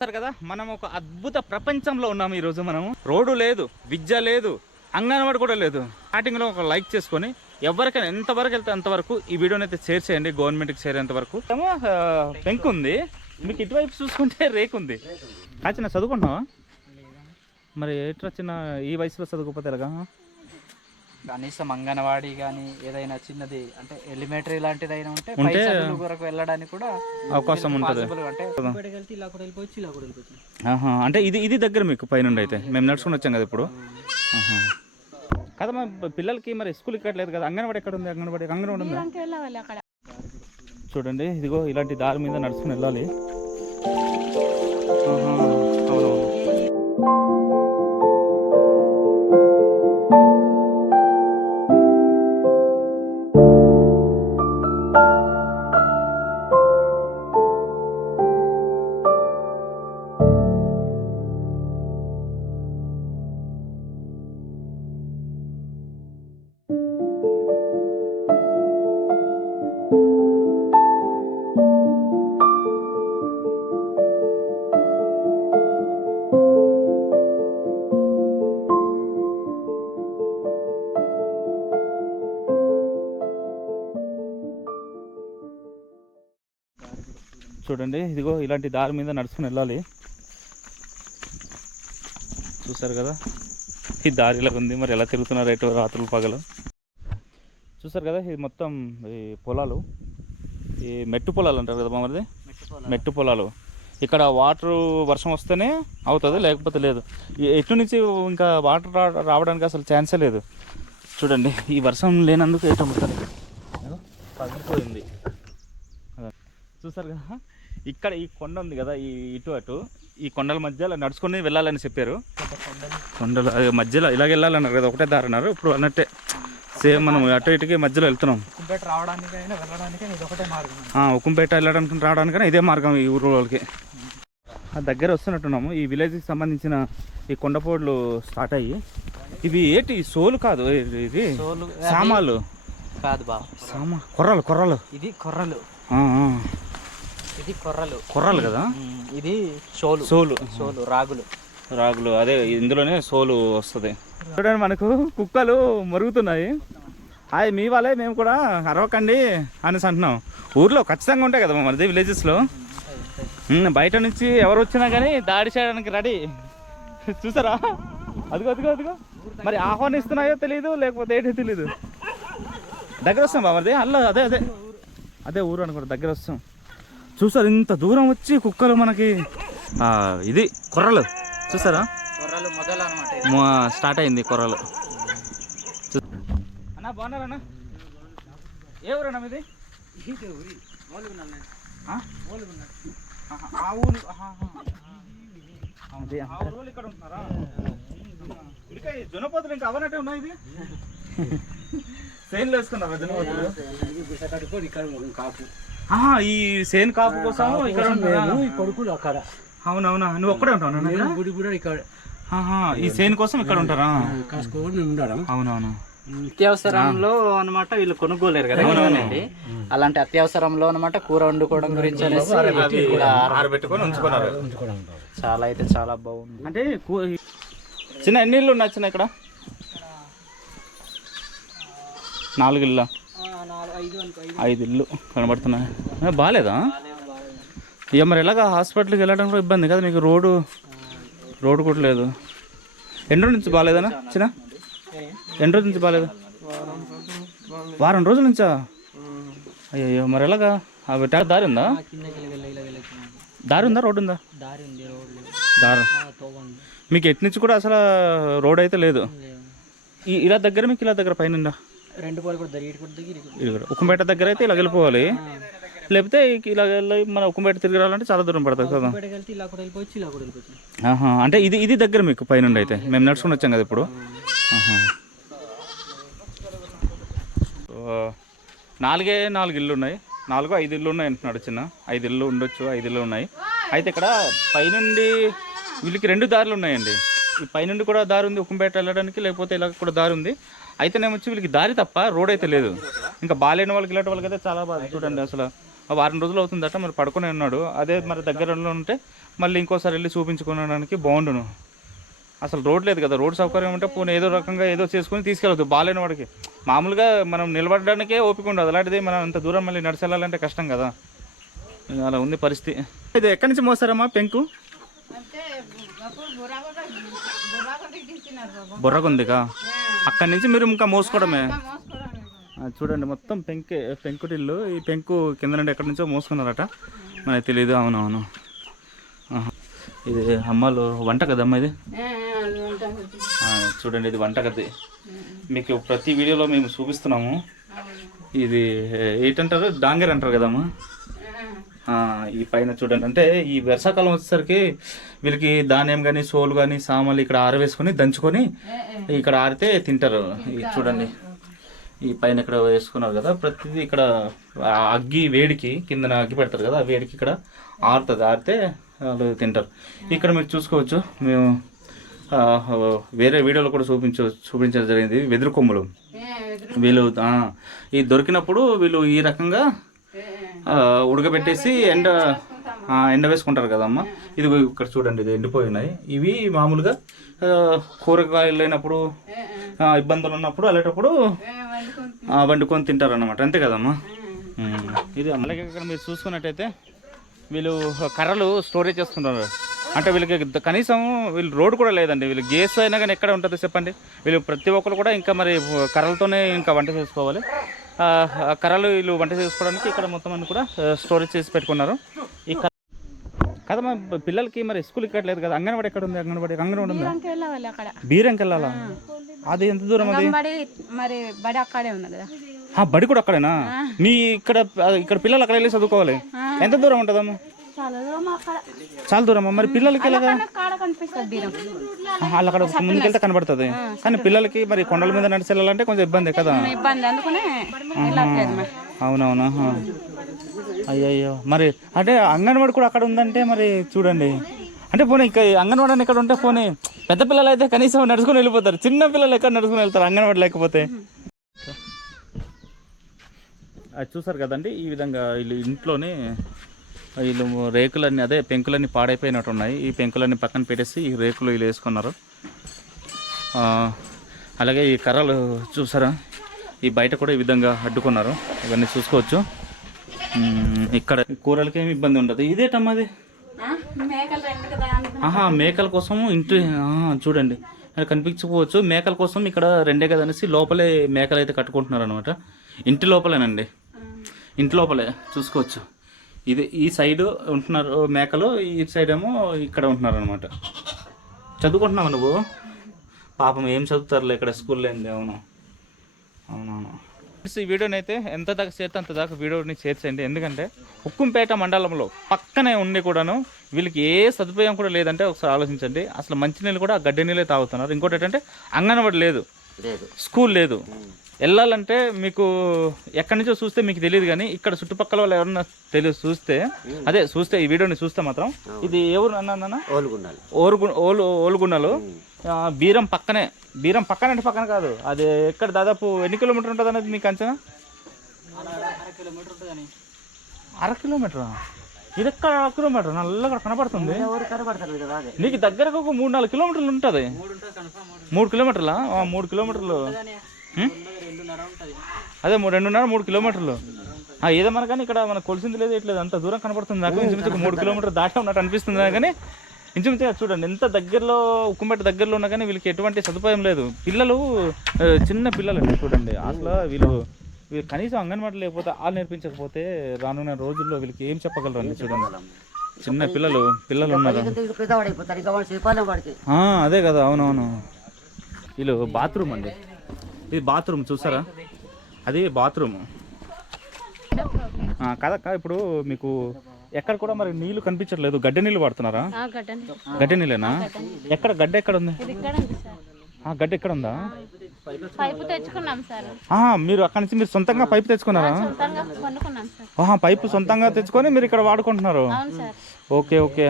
చూస్తారు కదా మనం ఒక అద్భుత ప్రపంచంలో ఉన్నాము ఈరోజు మనం రోడ్డు లేదు విద్య లేదు అంగన్వాడి కూడా లేదు. స్టార్టింగ్లో ఒక లైక్ చేసుకొని ఎవరికైనా ఎంతవరకు వెళ్తే అంతవరకు ఈ వీడియోని అయితే షేర్ చేయండి గవర్నమెంట్కి చేరేంత వరకు. ఏమో పెంక్ పెంకు ఉంది. మీకు ఇటువైపు చూసుకుంటే రేకు ఉంది. కాచిన చదువుకుంటున్నావా? మరి ఎట్లా చిన్న ఈ వయసులో చదువుకోపోతే ఎలాగా? కనీసం అంగన్వాడీ కానీ ఏదైనా చిన్నది అంటే ఎలిమెంటరీ లాంటిది అయినా ఉంటే పై ఉంటే- చదువుల వరకు వెళ్ళడానికి కూడా అవకాశం ఉంటుంది. అంటే వెళ్తే ఇలా కూడా వెళ్ళిపోవచ్చు ఇలా కూడా వెళ్ళిపోవచ్చు. ఆహా, అంటే ఇది ఇది దగ్గర మీకు పైనుండి అయితే. మేము నడుచుకుని వచ్చాం కదా ఇప్పుడు. ఆహా. కదా మా పిల్లలకి మరి స్కూల్ ఇక్కట్లేదు కదా? అంగన్వాడి ఎక్కడ ఉంది? అంగన్వాడి అంగన్వాడి ఉందా? చూడండి ఇదిగో ఇలాంటి దారి మీద నడుచుకుని వెళ్ళాలి. చూడండి. ఇదిగో ఇలాంటి దారి మీద నడుచుకుని వెళ్ళాలి. చూసారు కదా? ఈ దారిలో ఉంది. మరి ఎలా తిరుగుతున్నారు ఎటు రాత్రులు పగలు? చూసారు కదా? ఇది మొత్తం ఈ పొలాలు. ఈ మెట్టు పొలాలు అంటారు కదా మామది మెట్టు పొలాలు. ఇక్కడ వాటర్ వర్షం వస్తేనే అవుతుంది లేకపోతే లేదు. ఎటు నుంచి ఇంకా వాటర్ రావడానికి అసలు ఛాన్సే లేదు. చూడండి ఈ వర్షం లేనందుకు ఎటు అమ్ముతారు పగిలిపోయింది. చూసారు కదా? ఇక్కడ ఈ కొండ ఉంది కదా ఈ ఇటు అటు ఈ కొండల మధ్యలో నడుచుకొని వెళ్ళాలని చెప్పారు. కొండల అదే మధ్యలో ఇలాగ వెళ్ళాలన్నారు కదా ఒకటే దారి అన్నారు. ఇప్పుడు అన్నట్టే సేమ్ మనం అటు ఇటుకి మధ్యలో వెళ్తున్నాం. కుంపేట రావడానికైనా వెళ్ళడానికైనా ఇది ఒకటే మార్గం ఉక్కుంపేట వెళ్ళడానికి రావడానికైనా ఇదే మార్గం ఈ ఊరు వాళ్ళకి. ఆ దగ్గర వస్తున్నట్టున్నాము. ఈ విలేజ్కి సంబంధించిన ఈ కొండపోడ్లు స్టార్ట్ అయ్యి ఇవి ఏంటి? సోలు కాదు ఇది- సామాలు. కాదు బా సామా కొర్రలు కొర్రలు. ఇది కొర్రలు. ఇది కొర్రలు. కొర్రలు కదా? ఇది షోలు సోలు. షోలు రాగులు. రాగులు. అదే ఇందులోనే సోలు వస్తుంది. చూడండి మనకు కుక్కలు మరుగుతున్నాయి. హాయ్ మీ వాళ్ళే మేము కూడా అరవకండి అనేసి అంటున్నాం. ఊర్లో ఖచ్చితంగా ఉంటాయి కదా మనది విలేజెస్లో బయట నుంచి ఎవరు వచ్చినా కానీ దాడి చేయడానికి రెడీ. చూసారా? అదిగో అదిగో అదిగో. మరి ఆహ్వానిస్తున్నాయో తెలియదు లేకపోతే ఏంటో తెలియదు దగ్గర వస్తాం బాబర్ది అల్ల అదే అదే. అదే ఊరు అనుకోండి దగ్గర వస్తాం. చూసారు ఇంత దూరం వచ్చి కుక్కలు మనకి? ఆ, ఇది కొర్రలు. చూసారా? కొర్రలు మొదలు అనమాట మొ- స్టార్ట్ అయింది కొర్రలు. చూ- అన్న బాగున్నారా అన్న? ఏ ఊరన్నా మీది? జొన్నపోతులు ఇంకా అవనట్టే ఉన్నాయి ఇది? సేన్లు వేసుకున్నారా జొన్నపోతులు? ఆహా, ఈ సేన్ కాపు కోసం ఇక్కడ ఉంటున్నారా? కొడుకులు అక్కడ. అవునవునా? నువ్వు ఒక్కడే ఉంటావు? గుడి కూడా ఇక్కడ. ఈ సేన్ కోసం ఇక్కడ ఉంటారా? మేము ఉండడం. అవునవును. అత్యవసరంలో అనమాట వీళ్ళు కొనుక్కోలేరు కదా అవునండి అలాంటి అత్యవసరంలో అనమాట కూర వండుకోవడం గురించి అనేసి చాలా అయితే చాలా బాగుంది. అంటే కూ- చిన్న ఎన్ని ఇళ్ళు ఉన్నాయి చిన్న ఇక్కడ? నాలుగు ఇల్లు ఐదు ఇల్లు కనబడుతున్నాయి. బాగాలేదా ఇక మరి ఎలాగా హాస్పిటల్కి వెళ్ళడం కూడా ఇబ్బంది కదా మీకు? రోడ్డు రోడ్డు కూడా లేదు. ఎన్ని రోజుల నుంచి బాగాలేదనా చిన్న? ఎన్ని రోజుల నుంచి బాగాలేదు వారం రోజుల నుంచా? అయ్యో మరి ఎలాగా? అవి దారి ఉందా? దారి ఉందా రోడ్డు ఉందా? దారి మీకు ఎటు నుంచి కూడా అసలు రోడ్ అయితే లేదు. ఇలా దగ్గర మీకు ఇలా దగ్గర పైన రెండు పాలు కూడా దగ్గర కూడా దగ్గర ఉక్కంపేట దగ్గర అయితే ఇలా వెళ్ళిపోవాలి. లేకపోతే ఇలా వెళ్ళి మన ఉక్కంపేట తిరిగి రావాలంటే చాలా దూరం పడుతుంది కదా. బయటకు వెళ్తే ఇలా కూడా వెళ్ళిపోవచ్చు ఇలా కూడా వెళ్ళిపోవచ్చు. ఆహా. అంటే ఇది ఇది దగ్గర మీకు పైన అయితే. మేము నడుచుకుని వచ్చాం కదా ఇప్పుడు. ఆహా. నాలుగే నాలుగు ఇల్లు ఉన్నాయి. నాలుగు ఐదు ఇల్లు ఉన్నాయి అంటున్నాడు చిన్న. ఐదు ఇల్లు ఉండొచ్చు ఐదు ఇల్లు ఉన్నాయి. అయితే ఇక్కడ పైనుండి వీళ్ళకి రెండు దారులు ఉన్నాయండి. ఈ పైనుండి కూడా దారి ఉంది ఉక్కంపేట వెళ్ళడానికి లేకపోతే ఇలా కూడా దారి ఉంది. అయితేనేమొచ్చి వీళ్ళకి దారి తప్ప రోడ్ అయితే లేదు. ఇంకా బాగాలేని వాళ్ళకి ఇలాంటి వాళ్ళకి అయితే చాలా బాగా చూడండి అసలు ఆ వారం రోజులు అవుతుందట మరి పడుకొని ఉన్నాడు. అదే మరి దగ్గరలో ఉంటే మళ్ళీ ఇంకోసారి వెళ్ళి చూపించుకోవడానికి బాగుండును. అసలు రోడ్ లేదు కదా రోడ్ సౌకర్యం ఉంటే పోనీ ఏదో రకంగా ఏదో చేసుకుని తీసుకెళ్ళదు బాగాలేని వాడికి. మామూలుగా మనం నిలబడడానికే ఓపిక ఉండదు. అలాంటిది మనం అంత దూరం మళ్ళీ నడిచి వెళ్ళాలంటే కష్టం కదా. అలా ఉంది పరిస్థితి. ఇది ఎక్కడి నుంచి మోస్తారమ్మా పెంకు? బొర్రకుందిగా అక్కడి నుంచి మీరు ఇంకా మోసుకోవడమే? చూడండి మొత్తం పెంకే పెంకుటిల్లు ఈ పెంకు కింద నుండి ఎక్కడి నుంచో మోసుకున్నారట. మనకి తెలియదు అవునవును. ఇది అమ్మాలు వంట కదమ్మా ఇది? చూడండి ఇది వంట గది. మీకు ప్రతి వీడియోలో మేము చూపిస్తున్నాము. ఇది ఏంటంటారు? డాంగర్ అంటారు కదమ్మా? ఈ పైన చూడండి. అంటే ఈ వర్షాకాలం వచ్చేసరికి వీళ్ళకి ధాన్యం కానీ సోలు కానీ సామాన్లు ఇక్కడ ఆరవేసుకొని దంచుకొని ఇక్కడ ఆరితే తింటారు. ఇది చూడండి. ఈ పైన ఇక్కడ వేసుకున్నారు కదా ప్రతిదీ ఇక్కడ అగ్గి వేడికి కిందన అగ్గి పెడతారు కదా ఆ వేడికి ఇక్కడ ఆరుతుంది. ఆరితే వాళ్ళు తింటారు. ఇక్కడ మీరు చూసుకోవచ్చు మేము వేరే వీడియోలో కూడా చూపించ చూపించడం జరిగింది. వెదురు కొమ్ములు. వీళ్ళు ఈ దొరికినప్పుడు వీళ్ళు ఈ రకంగా ఉడకబెట్టేసి ఎండ ఎండ వేసుకుంటారు కదమ్మా. ఇది ఇక్కడ చూడండి ఇది ఎండిపోయినాయి. ఇవి మామూలుగా కూరగాయలు లేనప్పుడు ఇబ్బందులు ఉన్నప్పుడు అలాంటప్పుడు వండుకొని తింటారు అనమాట అంతే కదమ్మా? ఇది అలాగే ఇక్కడ మీరు చూసుకున్నట్టయితే వీళ్ళు కర్రలు స్టోరేజ్ చేస్తున్నారు అంటే వీళ్ళకి కనీసం వీళ్ళు రోడ్ కూడా లేదండి. వీళ్ళు గ్యాస్ అయినా కానీ ఎక్కడ ఉంటుంది చెప్పండి? వీళ్ళు ప్రతి ఒక్కరు కూడా ఇంకా మరి కర్రలతోనే ఇంకా వంట చేసుకోవాలి. కర్రలు వీళ్ళు వంట చేసుకోవడానికి ఇక్కడ మొత్తం అన్ని కూడా స్టోరేజ్ చేసి పెట్టుకున్నారు. ఈ కర్ర- కదమ్మా పిల్లలకి మరి స్కూల్ ఇక్కడ లేదు కదా. అంగన్వాడి ఎక్కడ ఉంది? అంగన్వాడి అంగన్వాడి ఉందా? బీరంకి వెళ్ళాలి అది ఎంత దూరం అది? మరి బడి అక్కడే ఉంది కదా. ఆ, బడి కూడా అక్కడేనా? మీ ఇక్కడ ఇక్కడ పిల్లలు అక్కడ వెళ్ళి చదువుకోవాలి. ఎంత దూరం ఉంటుందమ్మా? చాలా దూరం మరి పిల్లలకి ఎలాగా? వాళ్ళు అక్కడ ముందుకెళ్తే కనబడుతుంది. కానీ పిల్లలకి మరి కొండల మీద నడిచి వెళ్ళాలంటే కొంచెం ఇబ్బంది కదా? అవునవునా. అయ్యయ్యో. మరి అంటే అంగన్వాడి కూడా అక్కడ ఉందంటే మరి చూడండి. అంటే పోనీ ఇక అంగన్వాడి అని ఇక్కడ ఉంటే పోనీ పెద్ద పిల్లలు అయితే కనీసం నడుచుకుని వెళ్ళిపోతారు. చిన్న పిల్లలు ఎక్కడ నడుచుకుని వెళ్తారు అంగన్వాడి లేకపోతే? అది చూసారు కదండి? ఈ విధంగా వీళ్ళు ఇంట్లోనే వీళ్ళు రేకులన్నీ అదే పెంకులన్నీ పాడైపోయినట్టు ఉన్నాయి ఈ పెంకులన్నీ పక్కన పెట్టేసి ఈ రేకులు వీళ్ళు వేసుకున్నారు. అలాగే ఈ కర్రలు చూసారా? ఈ బయట కూడా ఈ విధంగా అడ్డుకున్నారు. ఇవన్నీ చూసుకోవచ్చు. ఇక్కడ కూరలకి ఏమి ఇబ్బంది ఉండదు. ఇదేటమ్మా అది? మేకలు రెండు కదా ఆహా మేకల కోసం ఇంటి చూడండి. కనిపించకపోవచ్చు. మేకల కోసం ఇక్కడ రెండే కదా అనేసి లోపలే మేకలు అయితే కట్టుకుంటున్నారు అనమాట ఇంటి లోపలేనండి. ఇంటి లోపలే చూసుకోవచ్చు. ఇది ఈ సైడ్ ఉంటున్నారు మేకలు ఈ సైడ్ ఏమో ఇక్కడ ఉంటున్నారు అనమాట చదువుకుంటున్నావు నువ్వు? పాపం ఏం చదువుతారులే ఇక్కడ స్కూల్లో ఏంది అవును. అవునవును. ఈ వీడియోని అయితే ఎంత దాకా చేస్తే అంత దాకా వీడియోని చేర్చండి. ఎందుకంటే ఉక్కుంపేట మండలంలో పక్కనే ఉండి కూడాను వీళ్ళకి ఏ సదుపాయం కూడా లేదంటే ఒకసారి ఆలోచించండి. అసలు మంచినీళ్ళు కూడా గడ్డి నీళ్ళే తాగుతున్నారు. ఇంకోటి ఏంటంటే అంగన్వాడి లేదు. స్కూల్ లేదు. వెళ్ళాలంటే మీకు ఎక్కడి నుంచో చూస్తే మీకు తెలియదు కానీ ఇక్కడ చుట్టుపక్కల వాళ్ళు ఎవరన్నా తెలియదు చూస్తే అదే చూస్తే ఈ వీడియోని చూస్తే మాత్రం ఇది ఎవరు అన్నా ఓలుగుండాలి. ఓలుగు ఓలు ఓలుగున్నలు ఆ, బీరం పక్కనే బీరం పక్కన అంటే పక్కన కాదు. అది ఎక్కడ దాదాపు ఎన్ని కిలోమీటర్ ఉంటుంది అనేది మీకు అంచనా? అర కిలోమీటర్? ఇది ఎక్కడ కిలోమీటర్? నల్లగా కనపడుతుంది. నీకు దగ్గరకు ఒక మూడు నాలుగు కిలోమీటర్లు ఉంటుంది. మూడు కిలోమీటర్లా? మూడు కిలోమీటర్లు? అదే మూడు రెండున్నర మూడు కిలోమీటర్లు. ఏదో మన కానీ ఇక్కడ మనకు కొలిసింది లేదు ఇట్లేదు అంత దూరం కనపడుతుంది. నాకు ఇంచుమించు మూడు కిలోమీటర్ దాటా ఉన్నట్టు అనిపిస్తుంది కానీ ఇంచుమించుగా చూడండి ఎంత దగ్గరలో ఉక్కుమెట్ట దగ్గరలో ఉన్నా కానీ వీళ్ళకి ఎటువంటి సదుపాయం లేదు. పిల్లలు చిన్న పిల్లలు చూడండి. అసలు వీళ్ళు వీళ్ళు కనీసం అంగన్వాడీ లేకపోతే వాళ్ళు నేర్పించకపోతే రానున్న రోజుల్లో వీళ్ళకి ఏం చెప్పగలరు అండి చూడండి. చిన్న పిల్లలు పిల్లలు ఉన్నారు. అదే కదా అవునవును. వీళ్ళు బాత్రూమ్ అండి. ఇది బాత్రూమ్ చూసారా? అది బాత్రూమ్. ఆ, కదక్క ఇప్పుడు మీకు ఎక్కడ కూడా మరి నీళ్ళు కనిపించట్లేదు. గడ్డి నీళ్ళు వాడుతున్నారా? గడ్డి నీళ్ళేనా ఎక్కడ గడ్డ ఎక్కడ ఉంది? ఇది ఇక్కడ ఉంది సార్. ఆ, గడ్డ ఎక్కడ ఉందా? పైపు తెచ్చుకున్నాం సార్. మీరు అక్కడి నుంచి మీరు సొంతంగా పైపు తెచ్చుకున్నారా? సొంతంగా కొనుక్కున్నాం సార్. ఆహా పైపు సొంతంగా తెచ్చుకొని మీరు ఇక్కడ వాడుకుంటున్నారు. అవును సార్. Okay okay.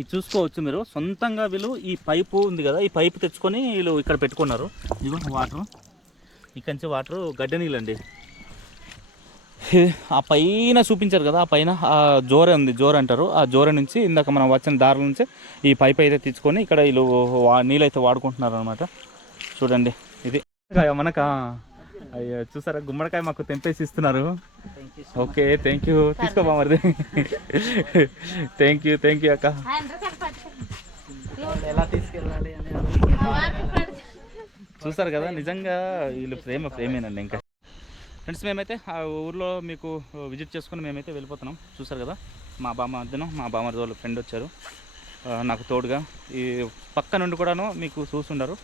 ఇది చూసుకోవచ్చు మీరు. సొంతంగా వీళ్ళు ఈ పైపు ఉంది కదా ఈ పైపు తెచ్చుకొని వీళ్ళు ఇక్కడ పెట్టుకున్నారు. ఇదిగో వాటర్. ఇక్కడి నుంచి వాటర్ గడ్డ నీళ్ళు అండి ఆ పైన చూపించారు కదా ఆ పైన ఆ జోర ఉంది జోర అంటారు. ఆ జోర నుంచి ఇందాక మనం వచ్చిన దారి నుంచి ఈ పైప్ అయితే తీసుకొని ఇక్కడ వీళ్ళు వా- నీళ్ళైతే వాడుకుంటున్నారు అనమాట చూడండి ఇది. మనక? అయ్యో చూసారా? గుమ్మడికాయ మాకు తెంపేసి ఇస్తున్నారు. ఓకే థ్యాంక్ యూ తీసుకో బామర్ది థ్యాంక్ యూ థ్యాంక్ యూ అక్క. ఎలా తీసుకెళ్ళాలి చూసారు కదా నిజంగా వీళ్ళు ప్రేమ ప్రేమేనండి ఇంకా. ఫ్రెండ్స్ మేమైతే ఆ ఊర్లో మీకు విజిట్ చేసుకుని మేమైతే వెళ్ళిపోతున్నాం. చూసారు కదా? మా బామ్మ అద్దెను మా బామ్మ వాళ్ళ ఫ్రెండ్ వచ్చారు. నాకు తోడుగా. ఈ పక్క నుండి కూడాను మీకు చూస్తుండారు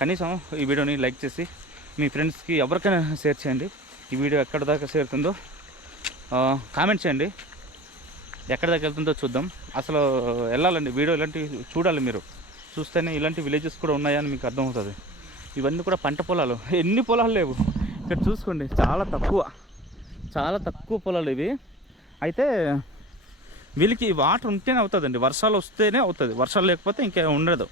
కనీసం ఈ వీడియోని లైక్ చేసి మీ ఫ్రెండ్స్కి ఎవరికైనా షేర్ చేయండి. ఈ వీడియో ఎక్కడ దాకా చేరుతుందో కామెంట్ చేయండి. ఎక్కడ దాకా వెళ్తుందో చూద్దాం. అసలు వెళ్ళాలండి వీడియో ఇలాంటివి చూడాలి మీరు. చూస్తేనే ఇలాంటి విలేజెస్ కూడా ఉన్నాయని మీకు అర్థమవుతుంది. ఇవన్నీ కూడా పంట పొలాలు. ఎన్ని పొలాలు లేవు. ఇక్కడ చూసుకోండి చాలా తక్కువ. చాలా తక్కువ పొలాలు ఇవి. అయితే వీళ్ళకి వాటర్ ఉంటేనే అవుతుందండి వర్షాలు వస్తేనే అవుతుంది. వర్షాలు లేకపోతే ఇంకా ఉండదు.